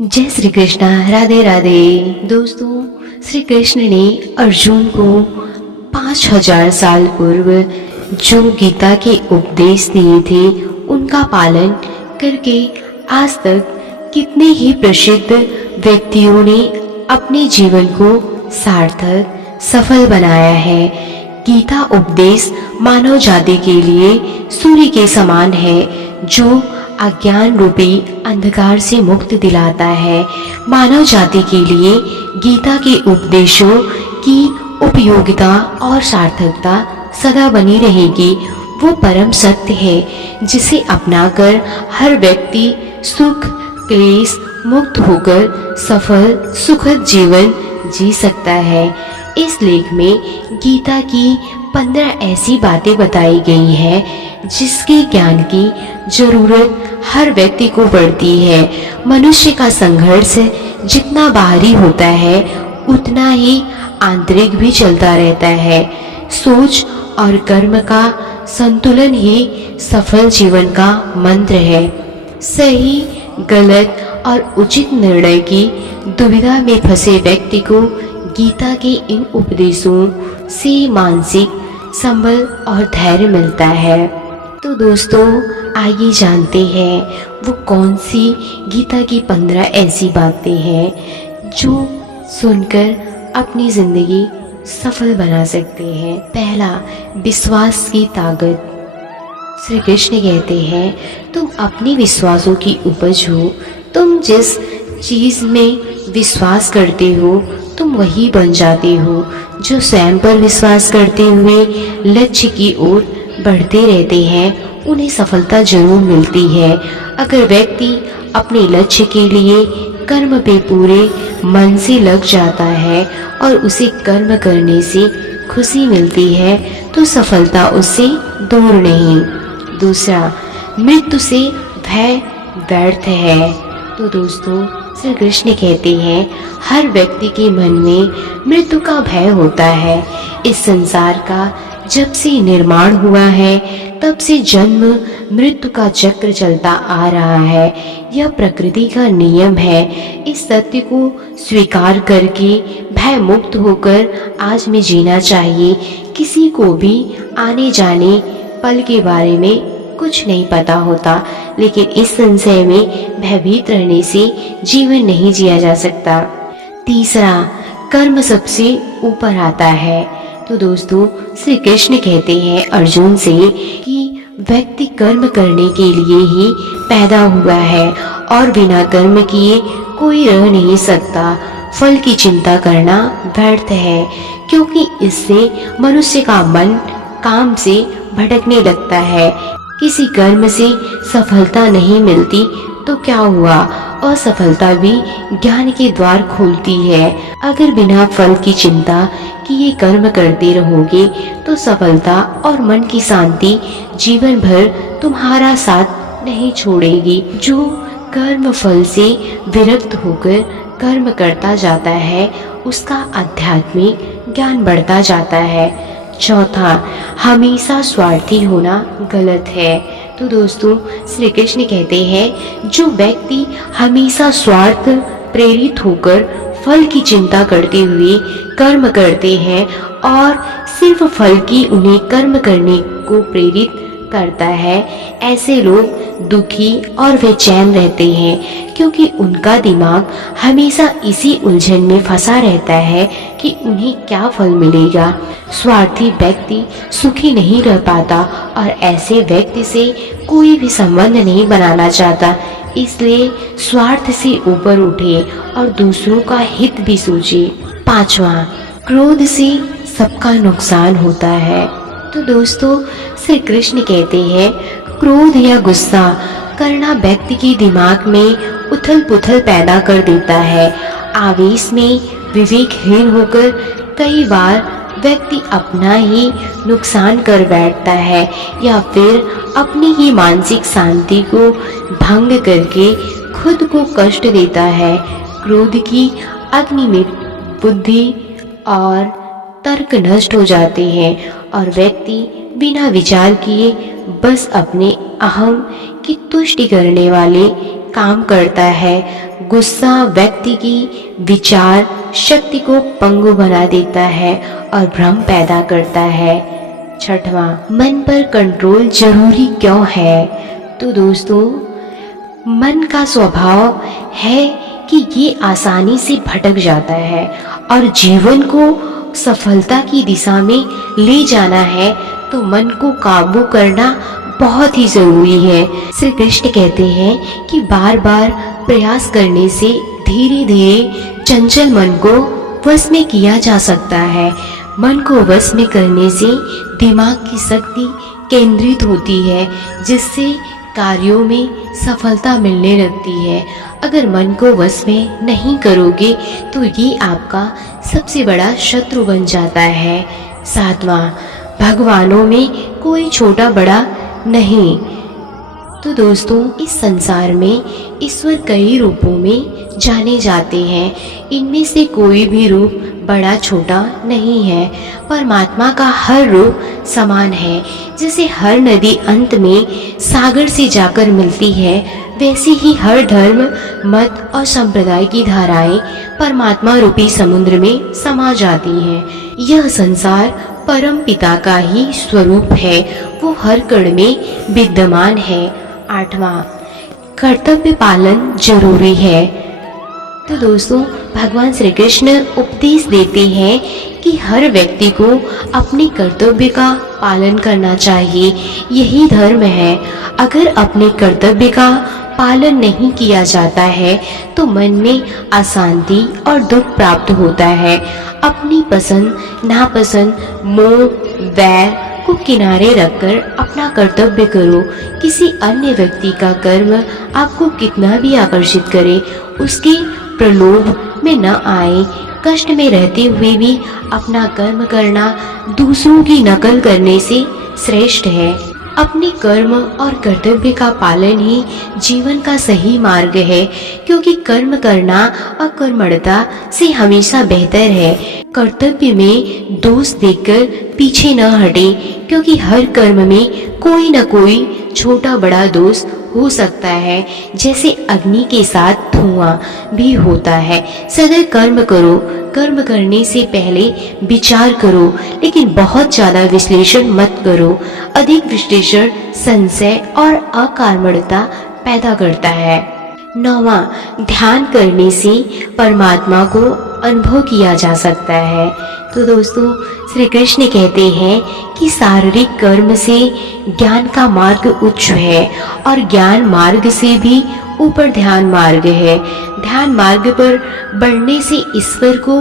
जय श्री कृष्णा। राधे राधे। दोस्तों, श्री कृष्ण ने अर्जुन को 5000 साल पूर्व जो गीता के उपदेश दिए थे उनका पालन करके आज तक कितने ही प्रसिद्ध व्यक्तियों ने अपने जीवन को सार्थक सफल बनाया है। गीता उपदेश मानव जाति के लिए सूर्य के समान है जो अज्ञान रूपी अंधकार से मुक्त दिलाता है। मानव जाति के लिए गीता के उपदेशों की उपयोगिता और सार्थकता सदा बनी रहेगी। वो परम सत्य है जिसे अपनाकर हर व्यक्ति सुख क्लेश मुक्त होकर सफल सुखद जीवन जी सकता है। इस लेख में गीता की 15 ऐसी बातें बताई गई हैं जिसके ज्ञान की जरूरत हर व्यक्ति को पड़ती है। मनुष्य का संघर्ष जितना बाहरी होता है उतना ही आंतरिक भी चलता रहता है। सोच और कर्म का संतुलन ही सफल जीवन का मंत्र है। सही गलत और उचित निर्णय की दुविधा में फंसे व्यक्ति को गीता के इन उपदेशों से मानसिक संबल और धैर्य मिलता है। तो दोस्तों, आइए जानते हैं वो कौन सी गीता की 15 ऐसी बातें हैं जो सुनकर अपनी जिंदगी सफल बना सकते हैं। पहला, विश्वास की ताकत। श्री कृष्ण कहते हैं, तुम अपने विश्वासों की उपज हो। तुम जिस चीज में विश्वास करते हो तुम वही बन जाते हो। जो स्वयं पर विश्वास करते हुए लक्ष्य की ओर बढ़ते रहते हैं उन्हें सफलता जरूर मिलती है। अगर व्यक्ति अपने लक्ष्य के लिए कर्म पे पूरे मन से लग जाता है और उसे कर्म करने से खुशी मिलती है तो सफलता उससे दूर नहीं। दूसरा, मृत्यु से भय व्यर्थ है। तो दोस्तों, श्री कृष्ण कहते हैं, हर व्यक्ति के मन में मृत्यु का भय होता है। इस संसार का जब से निर्माण हुआ है तब से जन्म मृत्यु का चक्र चलता आ रहा है। यह प्रकृति का नियम है। इस सत्य को स्वीकार करके भय मुक्त होकर आज में जीना चाहिए। किसी को भी आने जाने पल के बारे में कुछ नहीं पता होता, लेकिन इस संशय में भयभीत रहने से जीवन नहीं जिया जा सकता। तीसरा, कर्म सबसे ऊपर आता है। तो दोस्तों, श्री कृष्ण कहते हैं अर्जुन से कि व्यक्ति कर्म करने के लिए ही पैदा हुआ है और बिना कर्म किए कोई रह नहीं सकता। फल की चिंता करना व्यर्थ है क्योंकि इससे मनुष्य का मन काम से भटकने लगता है। किसी कर्म से सफलता नहीं मिलती तो क्या हुआ, असफलता भी ज्ञान के द्वार खोलती है। अगर बिना फल की चिंता किए कर्म करते रहोगे तो सफलता और मन की शांति जीवन भर तुम्हारा साथ नहीं छोड़ेगी। जो कर्म फल से विरक्त होकर कर्म करता जाता है उसका आध्यात्मिक ज्ञान बढ़ता जाता है। चौथा, हमेशा स्वार्थी होना गलत है। तो दोस्तों, श्री कृष्ण कहते हैं, जो व्यक्ति हमेशा स्वार्थ प्रेरित होकर फल की चिंता करते हुए कर्म करते हैं और सिर्फ फल की उन्हें कर्म करने को प्रेरित करता है, ऐसे लोग दुखी और बेचैन रहते हैं क्योंकि उनका दिमाग हमेशा इसी उलझन में फंसा रहता है कि उन्हें क्या फल मिलेगा। स्वार्थी व्यक्ति सुखी नहीं रह पाता और ऐसे व्यक्ति से कोई भी संबंध नहीं बनाना चाहता। इसलिए स्वार्थ से ऊपर उठे और दूसरों का हित भी सोचे। पांचवा, क्रोध से सबका नुकसान होता है। तो दोस्तों, श्री कृष्ण कहते हैं, क्रोध या गुस्सा करना व्यक्ति के दिमाग में उथल पुथल पैदा कर देता है। आवेश में विवेकहीन होकर कई बार व्यक्ति अपना ही नुकसान कर बैठता है या फिर अपनी ही मानसिक शांति को भंग करके खुद को कष्ट देता है। क्रोध की अग्नि में बुद्धि और तर्क नष्ट हो जाते हैं और व्यक्ति बिना विचार किए बस अपने अहम की तुष्टि करने वाले काम करता है। गुस्सा व्यक्ति की विचार शक्ति को पंगु बना देता है और भ्रम पैदा करता है। छठवां, मन पर कंट्रोल जरूरी क्यों है? तो दोस्तों, मन का स्वभाव है कि ये आसानी से भटक जाता है और जीवन को सफलता की दिशा में ले जाना है तो मन को काबू करना बहुत ही जरूरी है। श्री कृष्ण कहते हैं कि बार बार प्रयास करने से धीरे धीरे चंचल मन को वश में किया जा सकता है। मन को वश में करने से दिमाग की शक्ति केंद्रित होती है, जिससे कार्यों में सफलता मिलने लगती है। अगर मन को वश में नहीं करोगे तो ये आपका सबसे बड़ा शत्रु बन जाता है। सातवां, भगवानों में कोई छोटा बड़ा नहीं। तो दोस्तों, इस संसार में ईश्वर कई रूपों में जाने जाते हैं। इनमें से कोई भी रूप बड़ा छोटा नहीं है। परमात्मा का हर रूप समान है। जैसे हर नदी अंत में सागर से जाकर मिलती है, वैसे ही हर धर्म, मत और संप्रदाय की धाराएं परमात्मा रूपी समुद्र में समा जाती हैं। यह संसार परम पिता का ही स्वरूप है, वो हर कण में विद्यमान है। आठवां, कर्तव्य पालन जरूरी है। तो दोस्तों, भगवान श्री कृष्ण उपदेश देते हैं कि हर व्यक्ति को अपने कर्तव्य का पालन करना चाहिए। यही धर्म है। अगर अपने कर्तव्य का पालन नहीं किया जाता है तो मन में अशांति और दुख प्राप्त होता है। अपनी पसंद नापसंद, मोह, वैर को किनारे रखकर अपना कर्तव्य करो। किसी अन्य व्यक्ति का कर्म आपको कितना भी आकर्षित करे, उसके प्रलोभ में न आए। कष्ट में रहते हुए भी अपना कर्म करना दूसरों की नकल करने से श्रेष्ठ है। अपने कर्म और कर्तव्य का पालन ही जीवन का सही मार्ग है, क्योंकि कर्म करना अकर्मण्यता से हमेशा बेहतर है। कर्तव्य में दोष देखकर पीछे न हटे, क्योंकि हर कर्म में कोई न कोई छोटा बड़ा दोष हो सकता है। जैसे अग्नि के साथ धुआं भी होता है। सदैव कर्म करो। कर्म करने से पहले विचार करो, लेकिन बहुत ज्यादा विश्लेषण मत करो। अधिक विश्लेषण संशय और अकर्मण्यता पैदा करता है। नौवां, ध्यान करने से परमात्मा को अनुभव किया जा सकता है। तो दोस्तों, श्री कृष्ण कहते हैं कि शारीरिक कर्म से ज्ञान का मार्ग उच्च है और ज्ञान मार्ग से भी ऊपर ध्यान मार्ग है। ध्यान मार्ग पर बढ़ने से ईश्वर को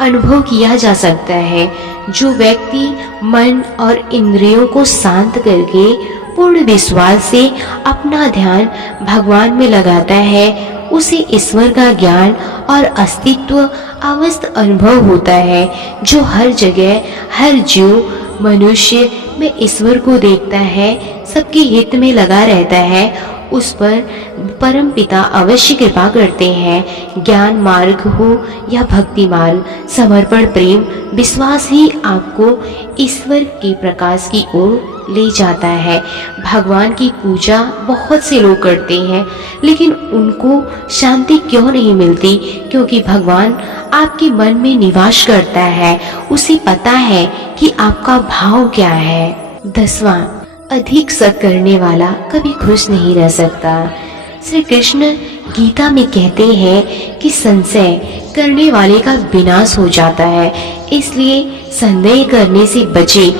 अनुभव किया जा सकता है। जो व्यक्ति मन और इंद्रियों को शांत करके पूर्ण विश्वास से अपना ध्यान भगवान में लगाता है, उसे ईश्वर का ज्ञान और अस्तित्व अवस्थ अनुभव होता है। जो हर जगह हर जीव मनुष्य में ईश्वर को देखता है, सबके हित में लगा रहता है, उस पर परम पिता अवश्य कृपा करते हैं। ज्ञान मार्ग हो या भक्ति मार्ग, समर्पण प्रेम विश्वास ही आपको ईश्वर के प्रकाश की ओर ले जाता है। भगवान की पूजा बहुत से लोग करते हैं, लेकिन उनको शांति क्यों नहीं मिलती? क्योंकि भगवान आपके मन में निवास करता है। उसे पता है कि आपका भाव क्या है। 10वां, अधिक सत करने वाला कभी खुश नहीं रह सकता। श्री कृष्ण गीता में कहते हैं कि संशय करने वाले का विनाश हो जाता है, इसलिए संदेह करने से बचे।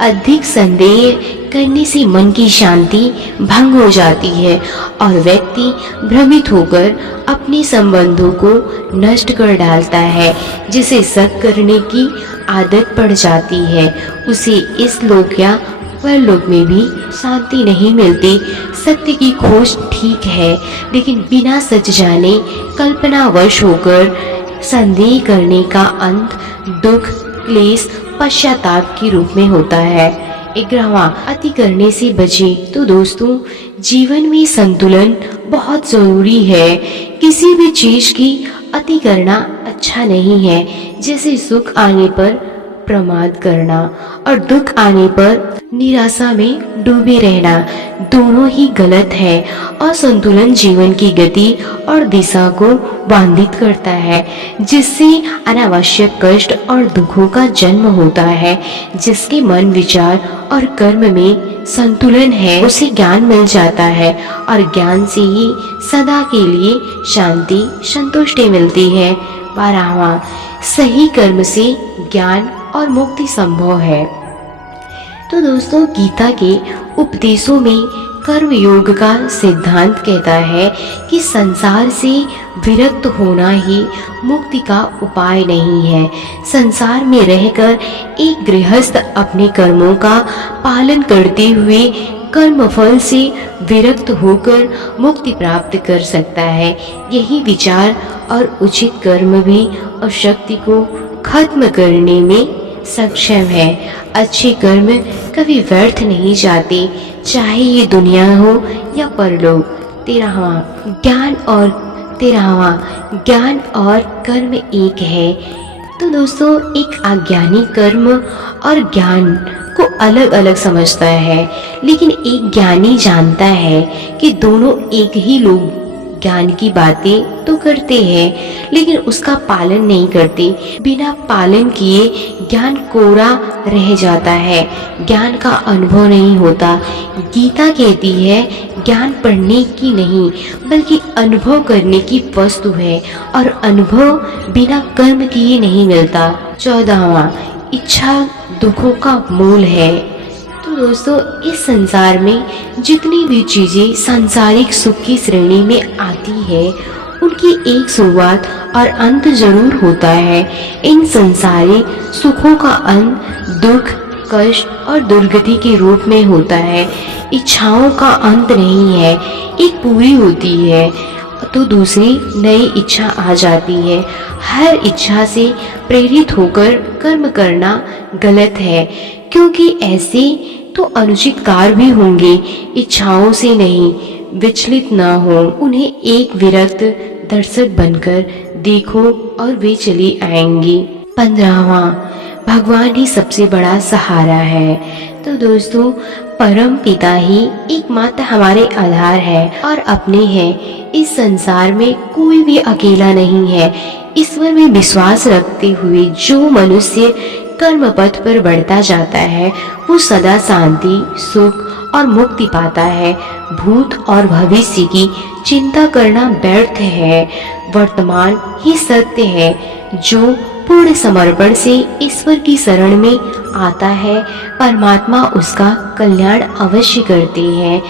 अधिक संदेह करने से मन की शांति भंग हो जाती है और व्यक्ति भ्रमित होकर अपने संबंधों को नष्ट कर डालता है। जिसे शक करने की आदत पड़ जाती है, उसे इस लोक या परलोक में भी शांति नहीं मिलती। सत्य की खोज ठीक है, लेकिन बिना सच जाने कल्पनावश होकर संदेह करने का अंत दुख, क्लेश, पश्चाताप के रूप में होता है। 11वां, अति करने से बचे। तो दोस्तों, जीवन में संतुलन बहुत जरूरी है। किसी भी चीज की अति करना अच्छा नहीं है। जैसे सुख आने पर प्रमाद करना और दुख आने पर निराशा में डूबे रहना दोनों ही गलत है। असंतुलन जीवन की गति और दिशा को बाधित करता है, जिससे अनावश्यक कष्ट और दुखों का जन्म होता है। जिसके मन, विचार और कर्म में संतुलन है, उसे ज्ञान मिल जाता है और ज्ञान से ही सदा के लिए शांति, संतुष्टि मिलती है। 12वां, सही कर्म से ज्ञान और मुक्ति संभव है। तो दोस्तों, गीता के उपदेशों में कर्म योग का सिद्धांत कहता है कि संसार से विरक्त होना ही मुक्ति का उपाय नहीं है। संसार में रहकर एक गृहस्थ अपने कर्मों का पालन करते हुए कर्मफल से विरक्त होकर मुक्ति प्राप्त कर सकता है। यही विचार और उचित कर्म भी अशक्ति को खत्म करने में सक्षम है। अच्छे कर्म कभी व्यर्थ नहीं जाते, चाहे ये दुनिया हो या परलोक। 13वां, ज्ञान और कर्म एक है। तो दोस्तों, एक अज्ञानी कर्म और ज्ञान को अलग अलग समझता है, लेकिन एक ज्ञानी जानता है कि दोनों एक ही लोग ज्ञान की बातें तो करते हैं, लेकिन उसका पालन नहीं करते। बिना पालन किए ज्ञान कोरा रह जाता है, ज्ञान का अनुभव नहीं होता। गीता कहती है ज्ञान पढ़ने की नहीं बल्कि अनुभव करने की वस्तु है और अनुभव बिना कर्म किए नहीं मिलता। 14वां, इच्छा दुखों का मूल है। तो दोस्तों, इस संसार में जितनी भी चीजें सांसारिक सुख की श्रेणी में आती है, उनकी एक शुरुआत और अंत जरूर होता है। इन संसारिक सुखों का अंत दुख, कष्ट और दुर्गति के रूप में होता है। इच्छाओं का अंत नहीं है, एक पूरी होती है तो दूसरी नई इच्छा आ जाती है। हर इच्छा से प्रेरित होकर कर्म करना गलत है, क्योंकि ऐसे तो अनुचित कार्य भी होंगे। इच्छाओं से नहीं, विचलित ना हो, उन्हें एक विरक्त दर्शक बनकर देखो और वे चली आएंगी। 15वां, भगवान ही सबसे बड़ा सहारा है। तो दोस्तों, परम पिता ही एकमात्र हमारे आधार है और अपने हैं। इस संसार में कोई भी अकेला नहीं है। ईश्वर में विश्वास रखते हुए जो मनुष्य कर्म पथ पर बढ़ता जाता है, वो सदा शांति, सुख और मुक्ति पाता है। भूत और भविष्य की चिंता करना व्यर्थ है। वर्तमान ही सत्य है। जो पूर्ण समर्पण से ईश्वर की शरण में आता है, परमात्मा उसका कल्याण अवश्य करते हैं।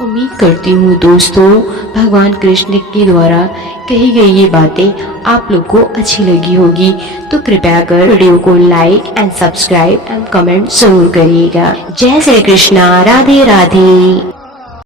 उम्मीद करती हूँ दोस्तों, भगवान कृष्ण के द्वारा कही गई ये बातें आप लोग को अच्छी लगी होगी। तो कृपया कर वीडियो को like and subscribe and comment जरूर करिएगा। जय श्री कृष्णा, राधे राधे।